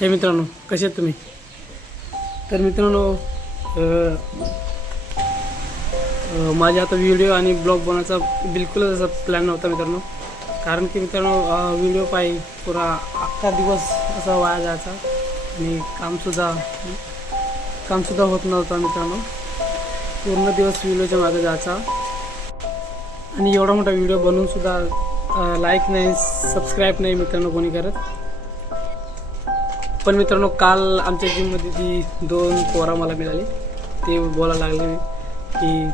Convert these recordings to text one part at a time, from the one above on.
हे मित्रांनो, कसे आहेत तुम्ही? तर मित्रांनो, माझ्या आता व्हिडिओ आणि ब्लॉग बनवायचा बिलकुलच असा प्लॅन नव्हता मित्रांनो. कारण की मित्रांनो, व्हिडिओ पाहिजे पुरा अख्खा दिवस असा वाया जायचा आणि कामसुद्धा होत नव्हता मित्रांनो. पूर्ण दिवस व्हिडिओच्या मागे जायचा आणि एवढा मोठा व्हिडिओ बनवूनसुद्धा लाईक नाही, सबस्क्राईब नाही मित्रांनो कोणी करत. पण मित्रांनो, काल आमच्या जिममध्ये ती 2 पोरा मला मिळाली. ते बोलायला लागले की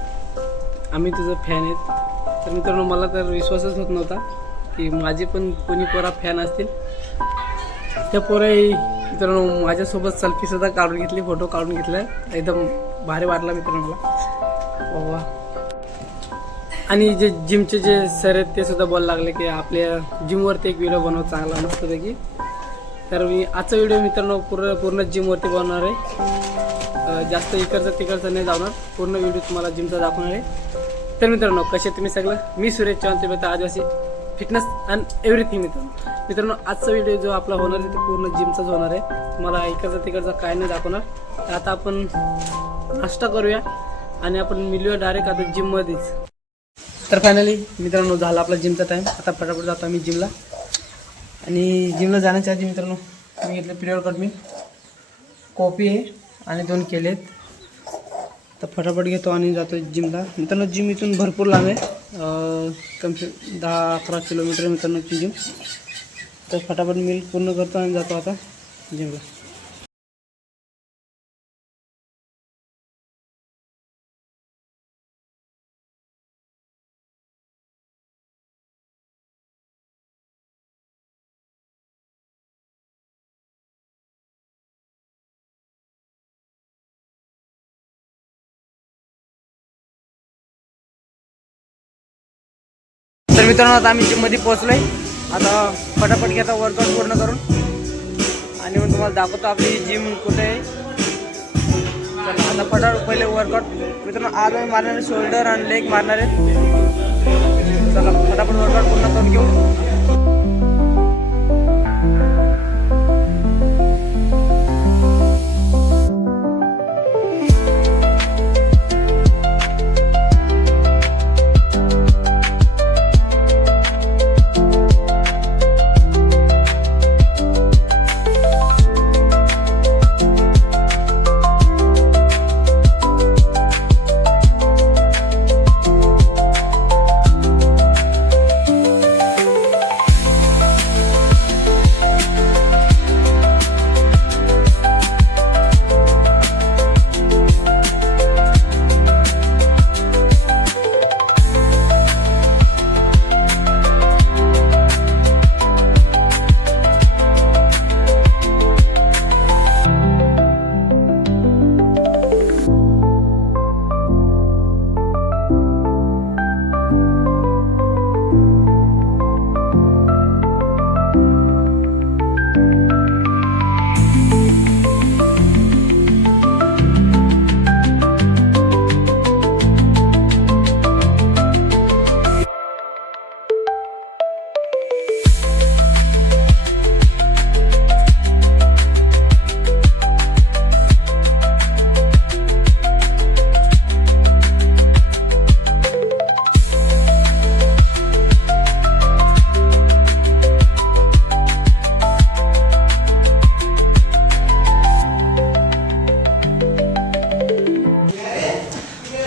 आम्ही तुझं फॅन आहेत. तर मित्रांनो, मला तर विश्वासच होत नव्हता की माझे पण कोणी पोरा फॅन असतील. त्या पोराही मित्रांनो माझ्यासोबत सेल्फीसुद्धा काढून घेतली, फोटो काढून घेतला. एकदम भारी वाटला मित्रांनो मला. वा. आणि जे जिमचे जे सर आहेत ते सुद्धा बोलायला लागले की आपल्या जिमवरती एक व्हिडिओ बनव चांगला मस्तपैकी. तर मी आजचा व्हिडिओ मित्रांनो पूर्ण जिमवरती बनवणार आहे. जास्त इकडचं तिकडचं नाही जाणार, पूर्ण व्हिडिओ तुम्हाला जिमचा दाखवणार आहे. तर मित्रांनो, कसे तुम्ही सगळं? मी सुरेश चव्हाण, ते आदिवासी फिटनेस अँड एव्हरीथिंग. मित्रांनो आजचा व्हिडिओ जो आपला होणार आहे तो पूर्ण जिमचाच होणार आहे. तुम्हाला इकडचं तिकडचं काय नाही दाखवणार. तर आता आपण नाश्ता करूया आणि आपण मिळूया डायरेक्ट आता जिममध्येच. तर फायनली मित्रांनो, झाला आपला जिमचा टाईम. आता फटाफट जातो आम्ही जिमला. आणि जिमला जाण्याच्या आधी मित्रांनो, मी घेतलं प्री-वर्कआउट मिल्क, कॉफी आहे आणि 2 केले आहेत. तर फटाफट घेतो आणि जातो जिमला. मित्रांनो, जिम इथून भरपूर लांब आहे, कमसे 10-11 किलोमीटर मित्रांनो ती जिम. तर फटाफट मिल्क पूर्ण करतो आणि जातो आता जिमला. तर मित्रांनो, आता आम्ही जिममध्ये पोहोचलो आहे. आता फटाफट घेता वर्कआउट पूर्ण करून आणि मग तुम्हाला दाखवतो आपली जिम कुठे आहे. चला आता फटाफट पहिले वर्कआउट. मित्रांनो, आज आम्ही मारणार आहे शोल्डर आणि लेग मारणार आहे. चला फटाफट वर्कआउट पूर्ण करून घेऊ.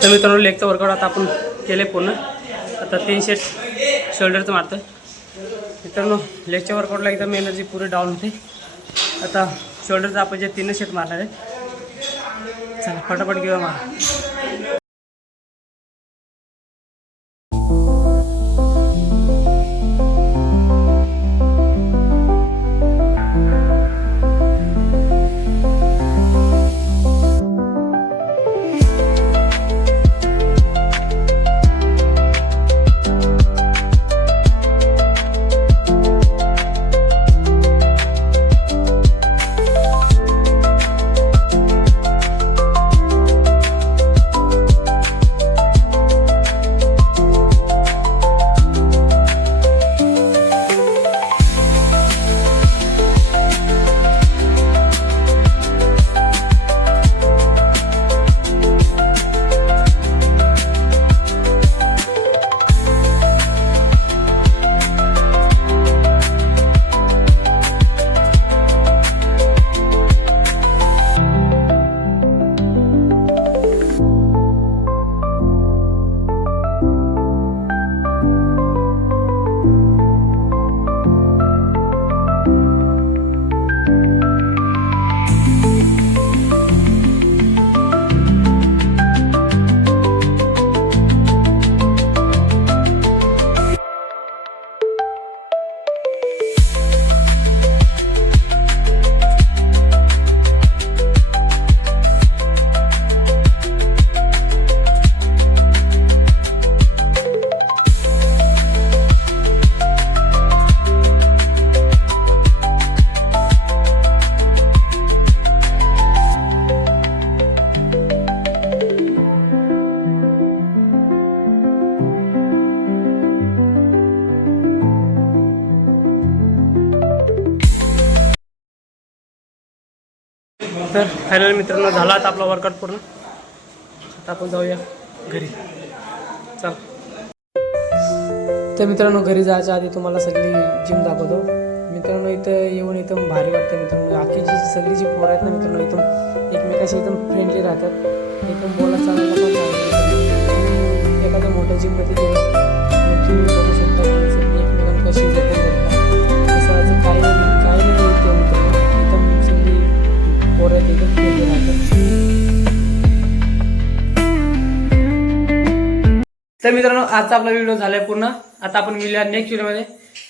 तर मित्रांनो, लेगचं वर्कआउट आता आपण केले पूर्ण. आता 3 सेट शोल्डरचं मारतो मित्रांनो. लेगच्या वर्कआउटला एकदम एनर्जी पुरी डाऊन होते. आता शोल्डरचं आपण जे 3 सेट मारणार आहे. चला फटाफट घेऊया मार. तर फायनल मित्रांनो झाला आता आपला वर्कआउट पूर्ण. आता आपण जाऊया घरी. चल. तर मित्रांनो घरी जायच्या आधी तुम्हाला सगळी जिम दाखवतो. मित्रांनो इथं येऊन एकदम भारी वाटतं मित्रांनो. आखी जी सगळी जी पोरं आहेत ना मित्रांनो एकदम एकमेकाशी एकदम फ्रेंडली राहतात. एकदम बोला चालायला पण चांगलं. एखाद्या मोठ्या जिममध्ये गेलं तुम्ही बघू शकता की सगळी एकमेकांना कशी जपून बघतात. तसं काही नाही ते मित्रांनो एकदम सगळी पोरं आहेत एकदम फ्रेंडली राहतात. तर मित्रांनो आजचा आपला व्हिडिओ झालाय पूर्ण. आता आपण मिळूया नेक्स्ट व्हिडिओमध्ये.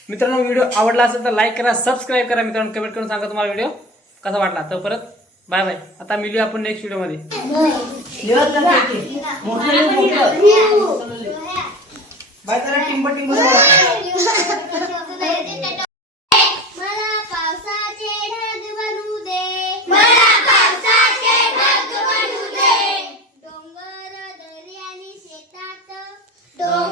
मित्रांनो व्हिडिओ आवडला असेल तर लाईक करा, सबस्क्राईब करा. मित्रांनो कमेंट करून सांगा तुम्हाला व्हिडिओ कसा वाटला. तर परत बाय बाय. आता मिळूया आपण नेक्स्ट व्हिडिओमध्ये. बाय जरा टिंब टिंब डोंगर